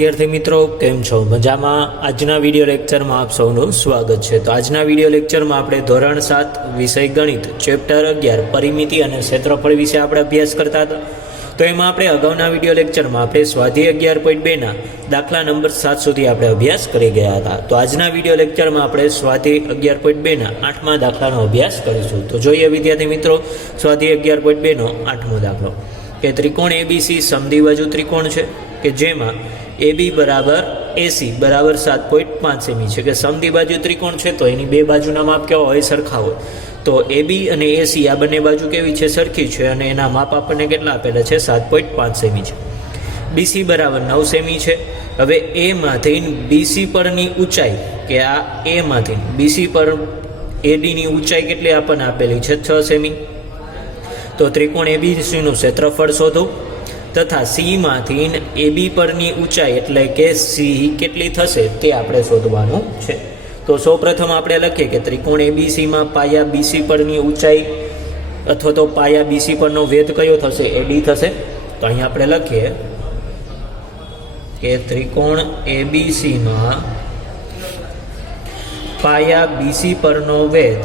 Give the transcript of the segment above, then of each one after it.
विद्यार्थी मित्रों केम छो मजामां। आजना विडियो लेक्चर में आप सौનું स्वागत है। तो आजना विडियो लेक्चर में આપણે ધોરણ 7 विषय गणित चैप्टर 11 परिमिति અને ક્ષેત્રફળ વિશે આપણે અભ્યાસ કરતા હતા। तो એમાં આપણે અગાઉના વિડિયો લેક્ચરમાં આપણે સ્વાધ્યાય 11.2 ના દાખલા નંબર 7 સુધી આપણે અભ્યાસ કરી ગયા હતા। તો આજના વિડિયો લેક્ચરમાં આપણે સ્વાધ્યાય 11.2 ના 8મા દાખલાનો અભ્યાસ કરીશું। તો જોઈએ વિદ્યાર્થી મિત્રો સ્વાધ્યાય 11.2 નો 8મો દાખલો કે ત્રિકોણ એબીસી સમદ્વિબાજુ ત્રિકોણ છે કે જેમાં AB बराबर AC बराबर 7.5 सेमी है कि समद्विबाजु त्रिकोण है। तो एनी बे बाजुना माप केवा होय सरखा होय। तो AB અને AC आ बने बाजू केवी छे सरखी छे अने एना माप आपणे केटला आपेला छे 7.5 सेमी छे। BC बराबर 9 सेमी छे। हवे A मांथी BC परनी ऊंचाई के आ A मांथी BC पर AD नी ऊंचाई केटली आपणे आपेली छे 6 सेमी। तो त्रिकोण ABC નું ક્ષેત્રફળ શોધો तथा C मांथी AB परनी ऊंचाई एटले के C केटली थशे ते आपणे शोधवानुं छे। तो सौप्रथम आपणे लखीए के त्रिकोण ABC में पाया BC परनी ऊंचाई अथवा तो पाया BC परनो वेध कयो थशे AD थशे। तो अहीं आपणे लखीए के त्रिकोण ABC में पाया BC परनो वेध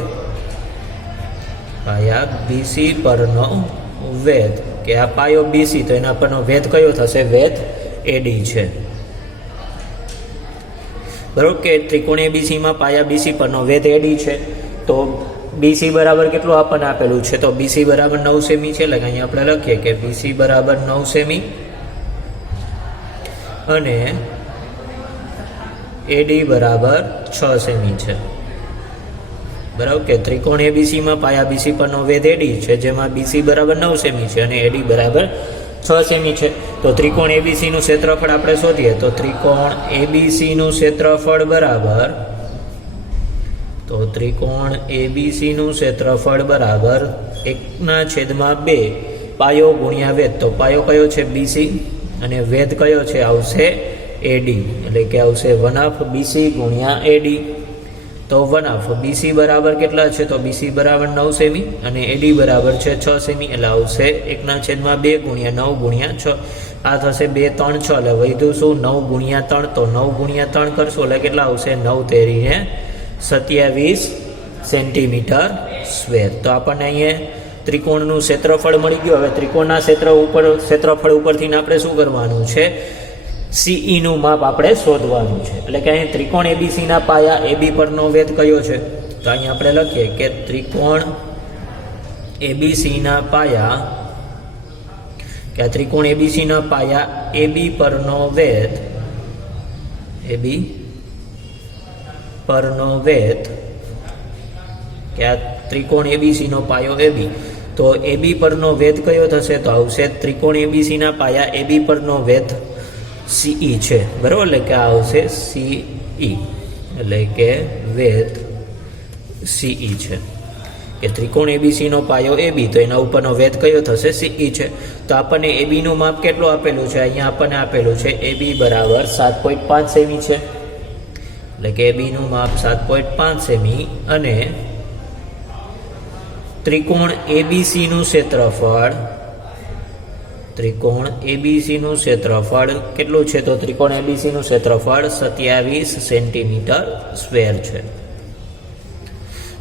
के आ पायो BC तो एना परनो वेध कयो थशे वेध AD छे। बराबर के त्रिकोण ABC में पाया BC परनो वेध AD छे। तो BC बराबर केटलो आपणे आपेलुं छे तो BC बराबर 9 सेमी छे। એટલે અહીં આપણે લખીએ કે BC बराबर 9 सेमी અને AD बराबर 6 सेमी छे। बराबर के त्रिकोण ABC में पाया BC परनो वेध AD है जेमां BC बराबर 9 सेमी है और AD बराबर 6 सेमी है। तो त्रिकोण ABC નું ક્ષેત્રફળ આપણે શોધીએ તો त्रिकोण ABC નું ક્ષેત્રફળ बराबर बराबर 1/2 पायो गुण્યા वेध। तो पायो कयो छे BC અને વેધ કયો છે આવશે AD એટલે કે આવશે 1/2 BC ગુણ્યા AD। तो 1/2 BC बराबर केटला छे तो BC बराबर 9 सेमी और AD बराबर छे 6 सेमी એટલે આવશે 1/2 गुण્યા 9 गुण્યા 6 आ थशे 2 3 6 એટલે વધ્યું શું 9 ગુણ્યા 3 तो 9 ગુણ્યા 3 करशो એટલે કેટલા આવશે 9 તેરીને 27 સેન્ટીમીટર સ્ક્વેર। तो આપણને અહીંયા ત્રિકોણનું ક્ષેત્રફળ મળી ગયું। હવે ત્રિકોણના ક્ષેત્રફળ ઉપરથી આપણે શું કરવાનું છે CE નું માપ આપણે શોધવાનું છે। એટલે કે અહીં ત્રિકોણ ABC ના પાયા AB પરનો વેધ કયો છે તો અહીં આપણે લખીએ કે ત્રિકોણ ABC ના પાયા કે આ ત્રિકોણ ABC ના પાયા AB પરનો વેધ કે આ ત્રિકોણ ABC નો પાયો AB તો AB પરનો વેધ કયો થશે તો આવશે ત્રિકોણ ABC ના પાયા AB પરનો વેધ CE છે। બરાબર એટલે કે આવશે CE એટલે કે વેધ CE છે કે ત્રિકોણ ABC નો પાયો AB તો એના ઉપરનો વેધ કયો થશે CE છે। તો આપણને AB નું માપ કેટલું આપેલું છે અહીંયા આપણને આપેલું છે AB બરાબર 7.5 સેમી છે એટલે કે AB નું માપ 7.5 સેમી અને ત્રિકોણ ABC નું ક્ષેત્રફળ કેટલું છે તો ત્રિકોણ ABC નું ક્ષેત્રફળ 27 સેન્ટીમીટર સ્ક્વેર છે।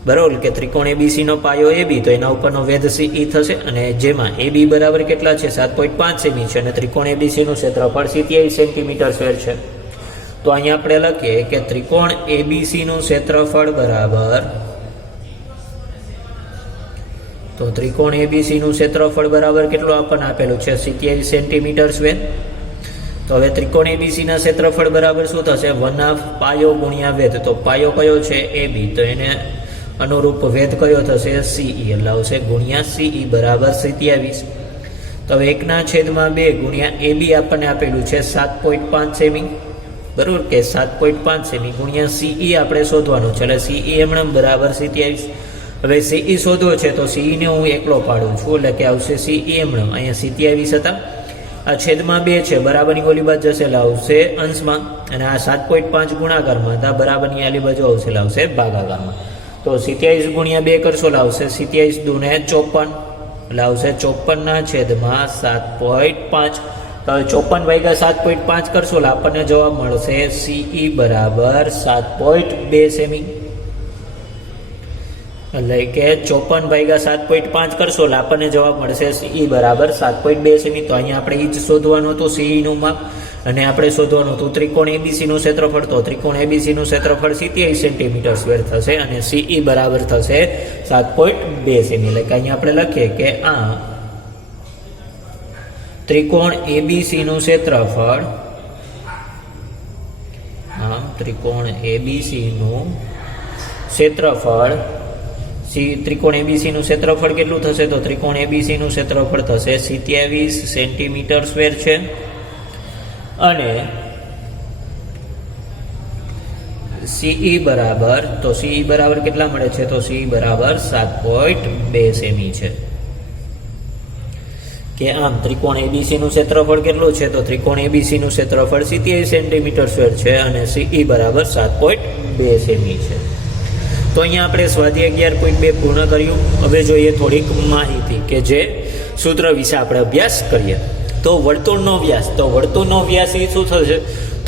બરાબર કે ત્રિકોણ ABC નો પાયો AB તો એના ઉપરનો વેધ CE થશે અને જેમાં AB બરાબર કેટલા છે 7.5 સેમી છે અને ત્રિકોણ ABC નું ક્ષેત્રફળ 27 સેન્ટીમીટર સ્ક્વેર છે। તો અહીંયા આપણે લખીએ કે ત્રિકોણ ABC નું ક્ષેત્રફળ બરાબર तो त्रिकोण ABC નું ક્ષેત્રફળ બરાબર કેટલું આપણને આપેલું છે 27 સેન્ટીમીટર સ્ક્વેર। તો હવે ત્રિકોણ ABC ના ક્ષેત્રફળ બરાબર શું થશે 1/2 પાયો ગુણ્યા વેધ। તો પાયો કયો છે AB તો એને અનુરૂપ વેધ કયો થશે CE એટલે આવશે ગુણ્યા CE બરાબર 27। તો હવે 1/2 ગુણ્યા AB આપણને આપેલું છે 7.5 સેમી બરાબર કે 7.5 સેમી ગુણ્યા CE આપણે શોધવાનું છે એટલે CE એમણે બરાબર 27। હવે CE શોધવો છે તો CE ને હું એકલો પાડું છું એટલે કે આવશે CE એમણે અહીંયા 27 હતા આ છેદમાં 2 છે બરાબરની ઓલી બાજુ જશે એટલે આવશે અંશમાં અને આ 7.5 ગુણાકારમાં હતા બરાબરની આલી બાજુ આવશે એટલે આવશે ભાગાકારમાં। તો 27 ગુણ્યા 2 કરશો એટલે આવશે 27 × 2 = 54 એટલે આવશે 54/7.5 તો 54 ભાગ્યા 7.5 કરશો એટલે આપણને જવાબ મળશે CE બરાબર 7.2 સેમી. એટલે કે 54 ભાગ્યા 7.5 કરશો એટલે આપણને જવાબ મળશે CE બરાબર 7.2 સેમી. તો અહીંયા આપણે એ જ શોધવાનું હતું CE નું માપ, અને આપણે શોધવાનું હતું ત્રિકોણ ABC નું ક્ષેત્રફળ. તો ત્રિકોણ ABC નું ક્ષેત્રફળ 87 સેન્ટીમીટર સ્ક્વેર થશે અને CE બરાબર થશે 7.2 સેમી. એટલે કે અહીંયા આપણે લખીએ કે આ ત્રિકોણ ABC નું ક્ષેત્રફળ, ત્રિકોણ ABC નું ક્ષેત્રફળ, ત્રિકોણ ABC નું ક્ષેત્રફળ કેટલું થશે? તો ત્રિકોણ ABC નું ક્ષેત્રફળ થશે 27 સેન્ટીમીટર સ્ક્વેર છે, અને CE બરાબર, તો CE બરાબર કેટલા મળે છે? તો CE બરાબર 7.2 સેમી છે. કે આમ ત્રિકોણ ABC નું ક્ષેત્રફળ કેટલું છે? તો ત્રિકોણ ABC નું ક્ષેત્રફળ 27 સેન્ટીમીટર સ્ક્વેર છે અને CE બરાબર 7.2 સેમી છે. તો અહીંયા આપણે સ્વાધ્યાય 11.2 પૂર્ણ કર્યું. હવે જોઈએ થોડીક માહિતી કે જે સૂત્ર વિશે આપણે અભ્યાસ કરીએ. તો વર્તુળનો વ્યાસ, તો વર્તુળનો વ્યાસ એ શું થશે?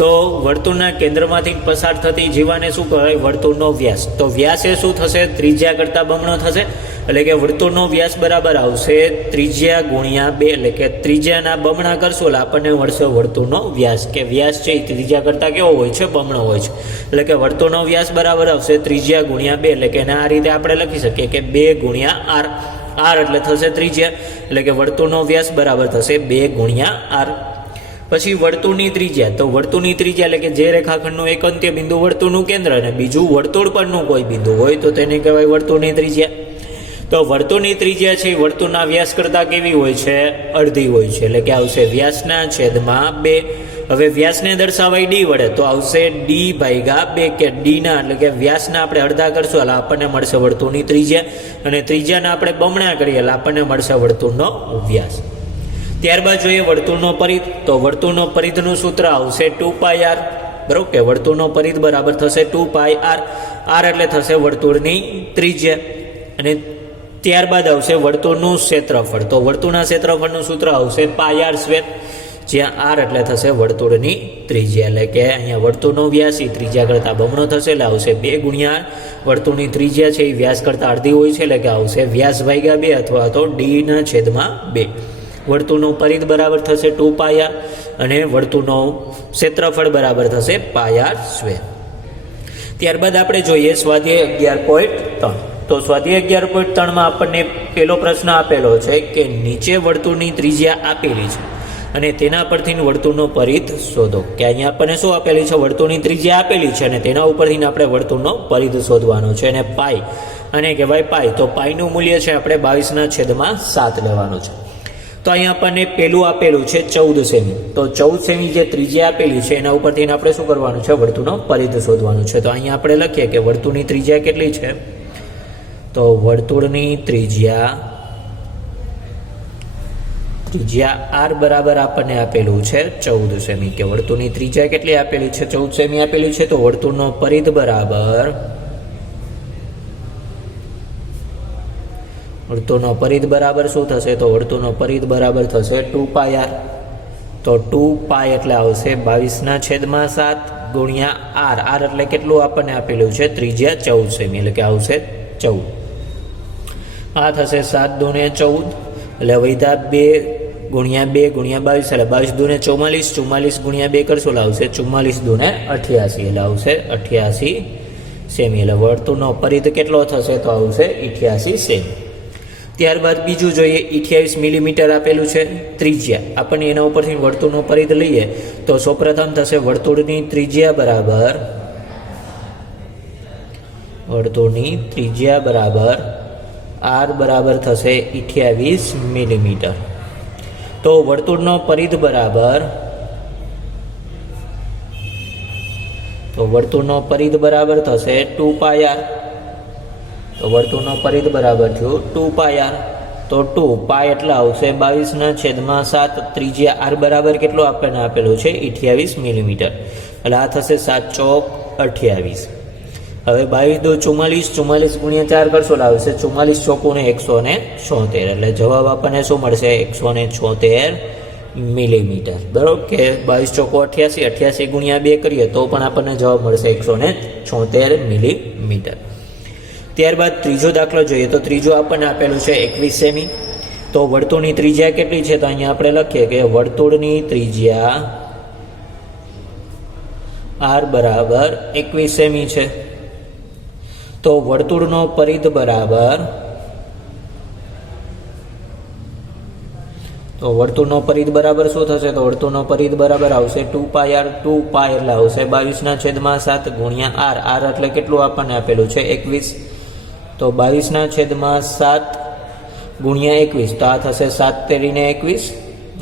તો વર્તુળના કેન્દ્રમાંથી પસાર થતી જીવાને શું કહેવાય? વર્તુળનો વ્યાસ. તો વ્યાસ એ શું થશે? ત્રિજ્યા કરતા બમણો થશે. એટલે કે વર્તુળનો વ્યાસ બરાબર આવશે ત્રિજ્યા ગુણ્યા 2. એટલે કે ત્રિજ્યાના બમણા કરશો એટલે આપણને મળશે વર્તુળનો વ્યાસ. કે વ્યાસ છે એ ત્રિજ્યા કરતા કેવો હોય છે? બમણો હોય છે. એટલે કે વર્તુળનો વ્યાસ બરાબર આવશે ત્રિજ્યા ગુણ્યા 2. એટલે કે એને આ રીતે આપણે લખી શકીએ કે 2 ગુણ્યા r. r એટલે થશે ત્રિજ્યા. એટલે કે વર્તુળનો વ્યાસ બરાબર થશે 2 ગુણ્યા r. પછી વર્તુળની ત્રિજ્યા. તો વર્તુળની ત્રિજ્યા એટલે કે જે રેખાખંડનું એક અંત્ય બિંદુ વર્તુળનું કેન્દ્ર અને બીજું વર્તુળ પરનું કોઈ બિંદુ હોય તો તેને કહેવાય વર્તુળની ત્રિજ્યા. તો વર્તુળની ત્રિજ્યા છે વર્તુળના વ્યાસ કરતાં કેવી હોય છે? અડધી હોય છે. એટલે કે આવશે વ્યાસના છેદમાં 2. હવે વ્યાસને દર્શાવાય d વડે, તો આવશે d ભાગ્યા 2. કે d ના એટલે કે વ્યાસના આપણે અડધા કરશું એટલે આપણને મળશે વર્તુળની ત્રિજ્યા, અને ત્રિજ્યાના આપણે બમણા કરીએ એટલે આપણને મળશે વર્તુળનો વ્યાસ. ત્યારબાદ જોઈએ વર્તુળનો પરિધ. તો વર્તુળનો પરિધનું સૂત્ર આવશે 2πr. બરોબર કે વર્તુળનો પરિધ બરાબર થશે 2πr. r એટલે થશે વર્તુળની ત્રિજ્યા. અને ત્યારબાદ આવશે વર્તુળનું ક્ષેત્રફળ. તો વર્તુળના ક્ષેત્રફળનું સૂત્ર આવશે πr², જ્યાં r એટલે થશે વર્તુળની ત્રિજ્યા. એટલે કે અહીંયા વર્તુળનો વ્યાસ એ ત્રિજ્યા કરતાં બમણો થશે એટલે આવશે 2 ગુણ્યા વર્તુળની ત્રિજ્યા છે એ વ્યાસ કરતાં અડધી હોય છે એટલે કે આવશે વ્યાસ ભાગ્યા 2 અથવા તો d ના છેદમાં 2. વર્તુળનું પરિધ બરાબર થશે 2πr અને વર્તુળનો ક્ષેત્રફળ બરાબર થશે πr². ત્યારબાદ આપણે જોઈએ સ્વાધ્યાય 11.3. તો સ્વાધ્યાય 11.3 માં આપણને પહેલો પ્રશ્ન આપેલો છે કે નીચે વર્તુળની ત્રિજ્યા આપેલી છે અને તેના પરથી વર્તુળનો પરિધ શોધો. કે અહીંયા આપણને શું આપેલી છે? વર્તુળની ત્રિજ્યા આપેલી છે અને તેના ઉપરથી આપણે વર્તુળનો પરિધ શોધવાનો છે. અને પાઈ અને કહેવાય પાઈ. તો પાઈનું મૂલ્ય છે આપણે 22/7 લેવાનું છે. તો અહીંયા આપણને પેલું આપેલું છે 14 સેમી. તો 14 સેમી જે ત્રિજ્યા આપેલી છે એના ઉપરથી આપણે શું કરવાનું છે? વર્તુળનો પરિધ શોધવાનું છે. તો અહીંયા આપણે લખીએ કે વર્તુળની ત્રિજ્યા કેટલી છે? તો વર્તુળની ત્રિજ્યા r બરાબર આપણને આપેલું છે 14 સેમી. કે વર્તુળની ત્રિજ્યા કેટલી આપેલી છે? 14 સેમી આપેલી છે. તો વર્તુળનો પરિધ બરાબર, વર્તુળનો પરિધ બરાબર શું થશે? તો વર્તુળનો પરિધ બરાબર થશે 2πr. તો 2π એટલે આવશે 22/7 ગુણ્યા r. r એટલે કેટલું આપણને આપેલું છે? ત્રિજ્યા 14 સેમી. એટલે કે આવશે 14. આ થશે 7 દુને 14 એટલે વૈધા 2 ગુણ્યા 2 ગુણ્યા 22 એટલે 22 દુને 44. 44 ગુણ્યા 2 કરશો એટલે આવશે 44 દુને 88 એટલે આવશે 88 સેમી. એટલે વર્તુળનો પરિધ કેટલો થશે? તો આવશે 88 સેમી. ત્યારબાદ બીજું જોઈએ 28 મિલીમીટર આપેલું છે ત્રિજ્યા. આપણને એના ઉપરથી વર્તુળનો પરિધ લઈએ તો સૌપ્રથમ થશે વર્તુળની ત્રિજ્યા બરાબર, વર્તુળની ત્રિજ્યા બરાબર r બરાબર થશે 28 મિલીમીટર. તો વર્તુળનો પરિધ બરાબર, તો વર્તુળનો પરિધ બરાબર થશે 2πr. તો વર્તુળનો પરિધ બરાબર થયું 2πr. તો 2π એટલે આવશે 22/7. ત્રિજ્યા r બરાબર કેટલું આપણને આપેલું છે? 28 મિલીમીટર. એટલે આ થશે 7 ચોક 28. હવે 22 દુ 44, 44 ગુણ્યા 4 કરશો એટલે આવશે 44 ચોકુને 176. એટલે જવાબ આપણને શું મળશે? 176 મિલીમીટર. બરાબર કે 22 ચોકો 88, 88 ગુણ્યા 2 કરીએ તો પણ આપણને જવાબ મળશે 176 મિલીમીટર. ત્યારબાદ ત્રીજો દાખલો જોઈએ તો ત્રીજો આપણને આપેલું છે 21 સેમી. તો વર્તુળની ત્રિજ્યા કેટલી છે? તો અહીંયા આપણે લખીએ કે વર્તુળની ત્રિજ્યા r બરાબર 21 સેમી છે. તો વર્તુળનો પરિઘ બરાબર શું થશે? તો વર્તુળનો પરિઘ બરાબર આવશે 2πr. 2π એટલે આવશે 22/7 ગુણ્યા r. r એટલે કેટલું આપણને આપેલું છે? 21. તો 22/7 ગુણ્યા 21, તો આ થશે 7 તેરીને 21.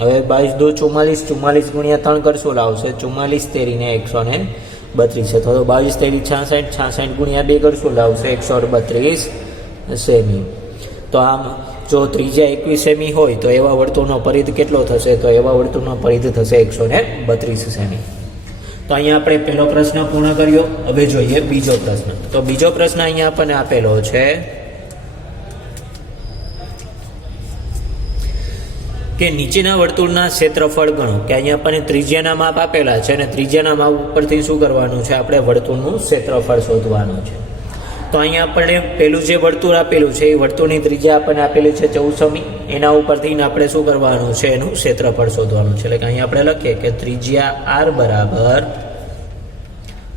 હવે 22 દો 44, 44 ગુણ્યા 3 કરશું એટલે આવશે 44 તેરીને 132 છે. તો 22 તેરી 66, 66 ગુણ્યા 2 કરશું એટલે આવશે 132 સેમી. તો આમ જો ત્રિજ્યા 21 સેમી હોય તો એવા વર્તુળનો પરિઘ કેટલો થશે? તો એવા વર્તુળનો પરિઘ થશે 132 સેમી. તો અહીંયા આપણે પહેલો પ્રશ્ન પૂર્ણ કર્યો. હવે જોઈએ બીજો પ્રશ્ન. તો બીજો પ્રશ્ન અહીંયા આપણને આપેલો છે કે નીચેના વર્તુળના ક્ષેત્રફળ ગણો. કે અહીંયા આપણને ત્રિજ્યાના માપ આપેલા છે અને ત્રિજ્યાના માપ ઉપરથી શું કરવાનું છે? આપણે વર્તુળનું ક્ષેત્રફળ શોધવાનું છે. તો અહીંયા આપણને પેલું જે વર્તુળ આપેલું છે એ વર્તુળની ત્રિજ્યા આપણને આપેલી છે 14 મી. એના ઉપરથી આપણે શું કરવાનું છે? એનું ક્ષેત્રફળ શોધવાનું છે. એટલે કે અહીંયા આપણે લખીએ કે ત્રિજ્યા r બરાબર,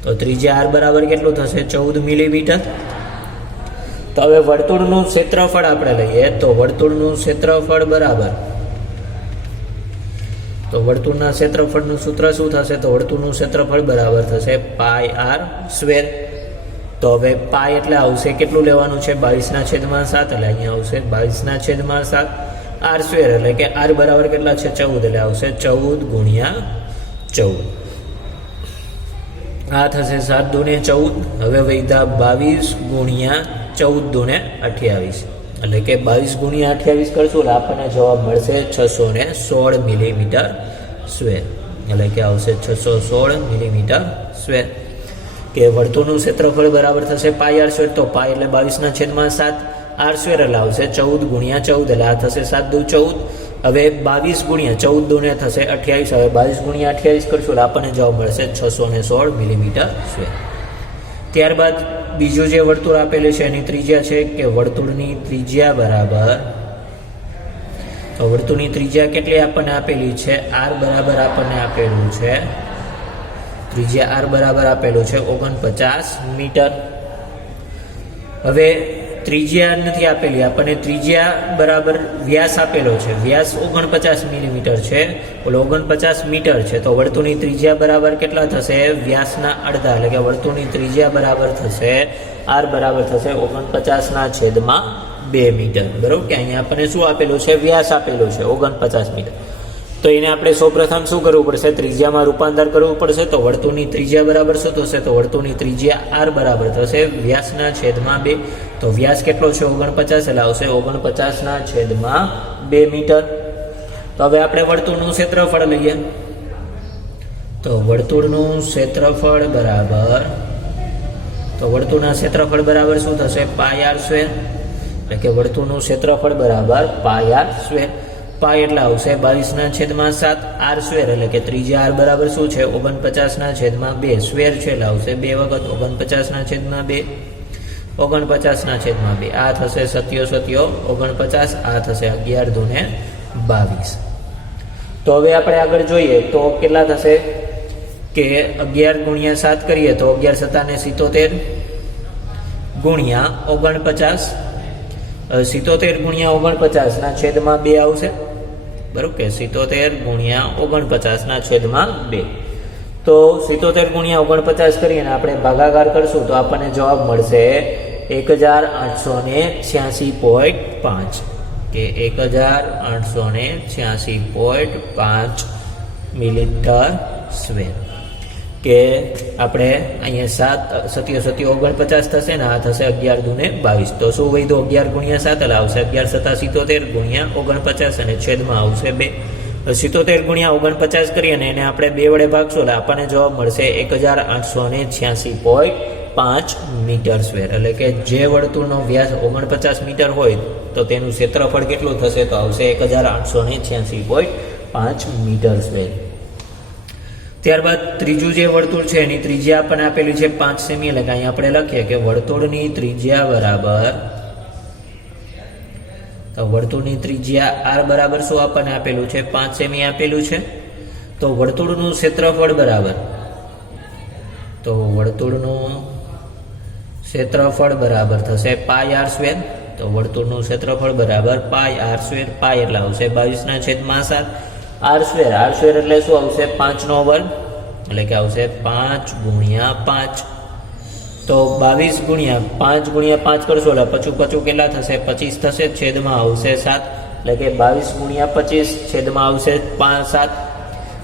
તો ત્રિજ્યા r બરાબર કેટલું થશે? 14 મિલીમીટર. તો હવે વર્તુળનું ક્ષેત્રફળ આપણે લઈએ તો વર્તુળનું ક્ષેત્રફળ બરાબર, તો વર્તુળના ક્ષેત્રફળનું સૂત્ર શું થશે? તો વર્તુળનું ક્ષેત્રફળ બરાબર થશે πr². તો હવે પાઈ એટલે આવશે કેટલું લેવાનું છે? 22/7. એટલે અહીંયા આવશે 22/7 r². એટલે કે r બરાબર કેટલા છે? 14. એટલે આવશે 14 ગુણ્યા 14. આ થશે 7 દુને 14. હવે વૈધા 22 ગુણ્યા 14 દુને 28. એટલે કે 22 ગુણ્યા 28 કરશું એટલે આપણને જવાબ મળશે 616 મિલીમીટર સ્ક્વેર. એટલે કે આવશે 616 મિલીમીટર સ્ક્વેર. કે વર્તુળનું ક્ષેત્રફળ બરાબર થશે πr². તો પાઈ એટલે 22/7, r² એટલે આવશે 14 ગુણ્યા 14. એટલે આ થશે 7 દુ 14. હવે 22 ગુણ્યા 14 દુને થશે 28. હવે 22 ગુણ્યા 28 કરશું એટલે આપણને જવાબ મળશે 616 મિલીમીટર સ્ક્વેર. ત્યારબાદ બીજું જે વર્તુળ આપેલું છે એની ત્રિજ્યા છે કે વર્તુળની ત્રિજ્યા બરાબર, તો વર્તુળની ત્રિજ્યા કેટલી આપણને આપેલી છે? r બરાબર આપણને આપેલું છે, ત્રિજ્યા r બરાબર આપેલું છે 49 મીટર. હવે ત્રિજ્યા નથી આપેલી આપણને, ત્રિજ્યા બરાબર વ્યાસ આપેલો છે. વ્યાસ 49 મિલીમીટર છે, ઓલો 49 મીટર છે. તો વર્તુળની ત્રિજ્યા બરાબર કેટલા થશે? વ્યાસના અડધા. એટલે કે વર્તુળની ત્રિજ્યા બરાબર થશે r બરાબર થશે 49/2 મીટર. બરાબર કે અહીંયા આપણને શું આપેલું છે? વ્યાસ આપેલું છે 49 મીટર. તો એને આપણે સૌપ્રથમ શું કરવું પડશે? ત્રિજ્યામાં રૂપાંતર કરવું પડશે. તો વર્તુળની ત્રિજ્યા બરાબર શું થશે? તો વર્તુળની ત્રિજ્યા r બરાબર થશે વ્યાસના છેદમાં 2. તો વ્યાસ કેટલો છે? 49. એટલે આવશે 49/2 મીટર. તો હવે આપણે વર્તુળનું ક્ષેત્રફળ લઈએ. તો વર્તુળનું ક્ષેત્રફળ બરાબર, તો વર્તુળના ક્ષેત્રફળ બરાબર શું થશે? πr². એટલે કે વર્તુળનું ક્ષેત્રફળ બરાબર πr². પાઈ એટલે આવશે 22/7 r². એટલે કે ત્રિજ્યા r બરાબર શું છે? 49/2. સ્ક્વેર છે એટલે આવશે 2 વખત 49/2. 49/2. આ થશે 7 49. આ થશે 11 દુને 22. તો હવે આપણે આગળ જોઈએ તો કેટલા થશે? કે 11 ગુણ્યા 7 કરીએ તો 11 7 ને 77 ગુણ્યા 49. 77 ગુણ્યા 49 ના છેદમાં 2 આવશે. બરોબર કે 77 ગુણ્યા 49 ના છેદમાં 2. તો 77 ગુણ્યા 49 કરીને આપણે ભાગાકાર કરશું તો આપણને જવાબ મળશે 1886.5 કે 1886.5 મિલીમીટર સ્ક્વેર. કે આપણે અહીંયા 7 7 49 થશે ને, આ થશે 11 દુને 22. તો શું વૈધો 11 ગુણ્યા 7 એટલે આવશે 11 7 77 ગુણ્યા 49 અને છેદમાં આવશે 2. 77 ગુણ્યા 49 કરીએ અને એને આપણે 2 વડે ભાગશું એટલે આપણને જવાબ મળશે 1886.5 મીટર સ્ક્વેર. એટલે કે જે વર્તુળનો વ્યાસ 49 મીટર હોય તો તેનું ક્ષેત્રફળ કેટલું થશે? તો આવશે 1886.5 5 મીટર સ્ક્વેર. ત્યારબાદ ત્રીજું જે વર્તુળ છે એની ત્રિજ્યા આપણને આપેલી છે 5 સેમી. એટલે કે અહીંયા આપણે લખીએ કે વર્તુળની ત્રિજ્યા બરાબર, તો વર્તુળની ત્રિજ્યા r બરાબર શું આપણને આપેલું છે? 5 સેમી આપેલું છે. તો વર્તુળનું ક્ષેત્રફળ બરાબર, તો વર્તુળનું ક્ષેત્રફળ બરાબર થશે પાઈ r સ્ક્વેર. તો વર્તુળનું ક્ષેત્રફળ બરાબર પાઈ r સ્ક્વેર. પાઈ એટલે આવશે 22/7 r સ્ક્વેર. r સ્ક્વેર એટલે શું આવશે? 5 નો વર્ગ, એટલે કે આવશે 5 ગુણ્યા 5. તો 22 ગુણ્યા 5 ગુણ્યા 5 કરશો એટલે પચું કેટલા થશે? 25 થશે. છેદમાં આવશે 7, એટલે કે 22 ગુણ્યા 25 છેદમાં આવશે 7.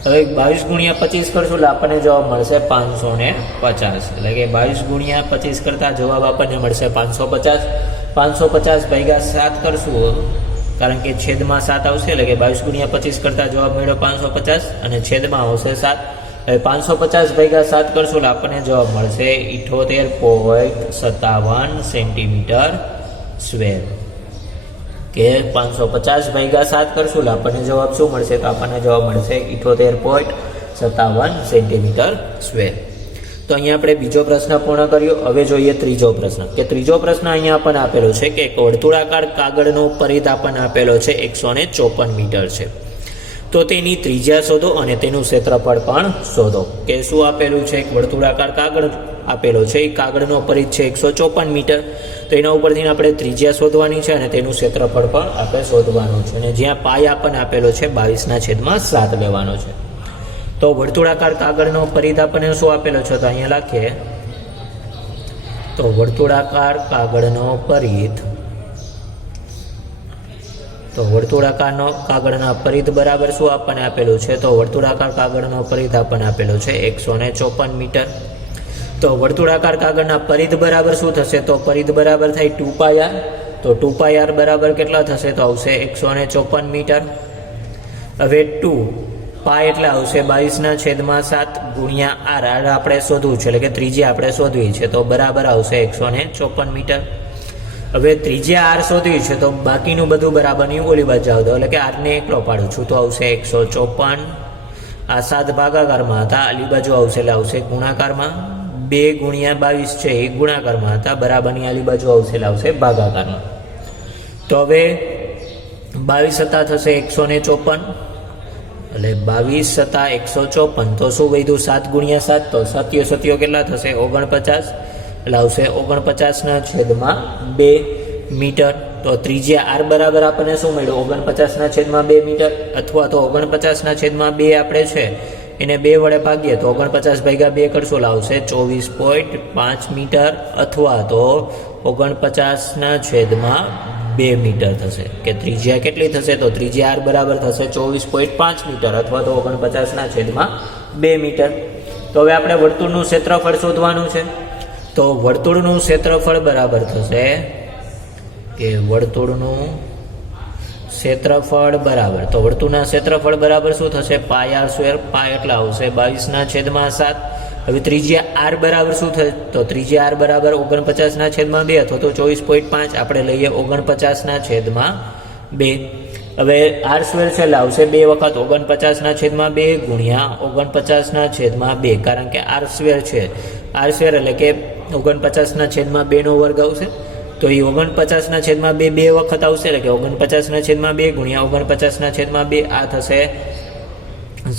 હવે 22 ગુણ્યા 25 કરશું એટલે આપણને જવાબ મળશે 550. એટલે કે 22 ગુણ્યા 25 કરતા જવાબ આપણને મળશે 550. 550 ભાગ્યા 7 કરશું, કારણ કે છેદમાં 7 આવશે, એટલે કે 22 ગુણ્યા 25 કરતા જવાબ મળ્યો 550 અને છેદમાં આવશે 7. હવે 550 ભાગ્યા 7 કરશું એટલે આપણને જવાબ મળશે 78.57 સેન્ટીમીટર સ્ક્વેર. કે 550 ભાગ્યા 7 કરશું એટલે આપણને જવાબ શું મળશે? તો આપણને જવાબ મળશે 78.57 સેન્ટીમીટર સ્ક્વેર. તો અહીંયા આપણે બીજો પ્રશ્ન પૂર્ણ કર્યો. હવે જોઈએ ત્રીજો પ્રશ્ન. કે ત્રીજો પ્રશ્ન અહીંયા આપણને આપેલો છે કે એક વર્તુળાકાર કાગળનો પરિઘ આપણને આપેલો છે 154 મીટર છે. તો તેની ત્રિજ્યા શોધો અને તેનું ક્ષેત્રફળ પણ શોધો. કે શું આપેલું છે? એક વર્તુળાકાર કાગળ આપેલો છે, એ કાગળનો પરિઘ છે 154 મીટર. તો એના ઉપરથી આપણે ત્રિજ્યા શોધવાની છે અને તેનું ક્ષેત્રફળ પણ આપણે શોધવાનું છે. અને જ્યાં પાઈ આપણને આપેલો છે 22/7 લેવાનો છે. તો વર્તુળાકાર કાગળનો પરિઘ આપણને શું આપેલો છે? તો અહીંયા લખીએ, તો વર્તુળાકાર કાગળનો પરિઘ, તો વર્તુળાકારનો કાગળના પરિઘ બરાબર શું આપણને આપેલું છે? તો વર્તુળાકાર કાગળનો પરિઘ આપણને આપેલો છે 154 મીટર. તો વર્તુળાકાર કાગળના પરિઘ બરાબર શું થશે? તો પરિઘ બરાબર થાય 2πr. તો 2πr બરાબર કેટલા થશે? તો આવશે 154 મીટર. હવે 2 પાઈ એટલે આવશે 22/7 ગુણ્યા r. આપણે શોધવું છે, એટલે કે ત્રિજ્યા આપણે શોધવી છે. તો બરાબર આવશે 154 મીટર. હવે ત્રિજ્યા r શોધવી છે, તો બાકીનું બધું બરાબરની ઓલી બાજુ જાવ દો, એટલે કે r ને એકલો પાડું છું. તો આવશે 154. આ 7 ભાગાકારમાં હતા, આલી બાજુ આવશે એટલે આવશે ગુણાકારમાં. 2 ગુણ્યા 22 છે એ ગુણાકારમાં હતા, બરાબરની આલી બાજુ આવશે એટલે આવશે ભાગાકારમાં. તો હવે 22 થશે 154, એટલે 22 + 154. તો શું વધ્યું? 7 ગુણ્યા 7. તો 7 કેટલા થશે? 49. એટલે આવશે 49/2 મીટર. તો ત્રિજ્યા r બરાબર આપણને શું મળ્યું? 49/2 મીટર. અથવા તો 49/2 આપણે છે એને 2 વડે ભાગીએ તો 49 ભાગ્યા 2 કરશો એટલે આવશે 24.5 મીટર. અથવા તો 49/2 મીટર થશે. કે ત્રિજ્યા કેટલી થશે? તો ત્રિજ્યા r બરાબર થશે 24.5 મીટર અથવા તો 49/2 મીટર. તો હવે આપણે વર્તુળનું ક્ષેત્રફળ શોધવાનું છે. તો વર્તુળનું ક્ષેત્રફળ બરાબર થશે, કે વર્તુળનું ક્ષેત્રફળ બરાબર, તો વર્તુળના ક્ષેત્રફળ બરાબર શું થશે? પાઈ r સ્ક્વેર. પાઈ એટલે આવશે 22/7. હવે ત્રિજ્યા r બરાબર શું થશે? તો ત્રિજ્યા r બરાબર 49/2 અથવા તો 24.5. આપણે લઈએ 49/2. હવે r સ્ક્વેર છે એટલે આવશે 2 વખત 49/2 ગુણ્યા 49/2, કારણ કે r સ્ક્વેર છે. r સ્ક્વેર એટલે કે 49/2 નો વર્ગ આવશે. તો એ 49/2 2 વખત આવશે, એટલે કે 49/2 ગુણ્યા 49/2. આ થશે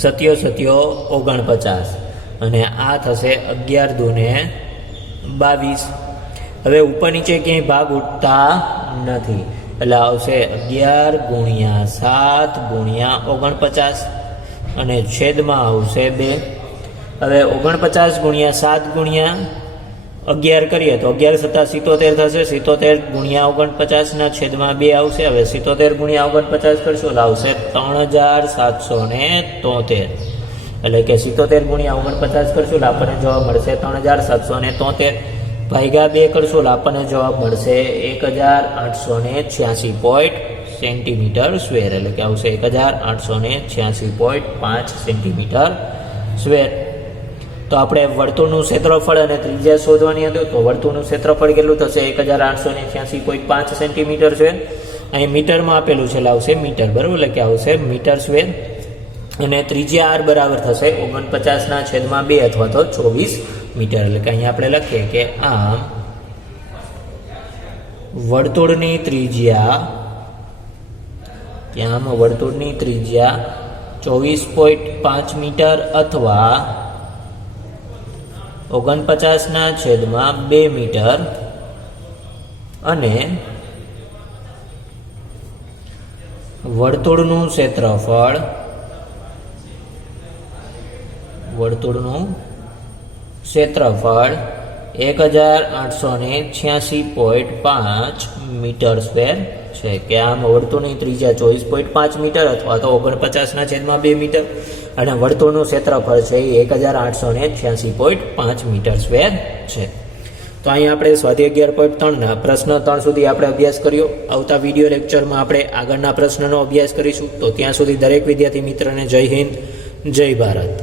7 49, અને આ થશે 11 દૂને 22. હવે ઉપર નીચે ક્યાંય ભાગ ઉઠતા નથી, એટલે આવશે 11 ગુણ્યા 7 ગુણ્યા 49 અને છેદમાં આવશે 2. હવે 49 ગુણ્યા 7 ગુણ્યા 11 કરીએ તો 11 + 77 થશે. 77 ગુણ્યા 49 ના છેદમાં 2 આવશે. હવે 77 ગુણ્યા 49 કરશો એટલે આવશે 3773. એટલે કે 77 ગુણ્યા 49 કરશું એટલે આપણને જવાબ મળશે 3773. ભાગ્યા 2 કરશું એટલે આપણને જવાબ મળશે 1886 સેન્ટીમીટર સ્ક્વેર. એટલે કે આવશે 1886.5 સેન્ટીમીટર સ્ક્વેર. તો આપણે વર્તુળનું ક્ષેત્રફળ અને ત્રિજ્યા શોધવાની હતું. તો વર્તુળનું ક્ષેત્રફળ કેટલું થશે? 1886.5 સેન્ટીમીટર સ્ક્વેર. અહીં મીટરમાં આપેલું છે એટલે આવશે મીટર, બરાબર, એટલે કે આવશે મીટર સ્ક્વેર. અને ત્રિજ્યા આર બરાબર થશે 49/2 અથવા તો 24 મીટર. એટલે કે અહીંયા આપણે લખીએ કે આમ વર્તુળની ત્રિજ્યા 24.5 મીટર અથવા 49/2 મીટર અને વર્તુળનું ક્ષેત્રફળ 1886.5 મીટર સ્ક્વેર છે. કે આમ વર્તુળની ત્રિજ્યા 24.5 મીટર અથવા તો 49/2 મીટર અને વર્તુળનું ક્ષેત્રફળ છે એ 1886.5 મીટર સ્ક્વેર છે. તો અહીં આપણે સ્વાધ્યાય 11.3 પ્રશ્ન 3 સુધી આપણે અભ્યાસ કર્યો. આવતા વિડીયો લેક્ચરમાં આપણે આગળના પ્રશ્નનો અભ્યાસ કરીશું. તો ત્યાં સુધી દરેક વિદ્યાર્થી મિત્રને જય હિન્દ, જય ભારત.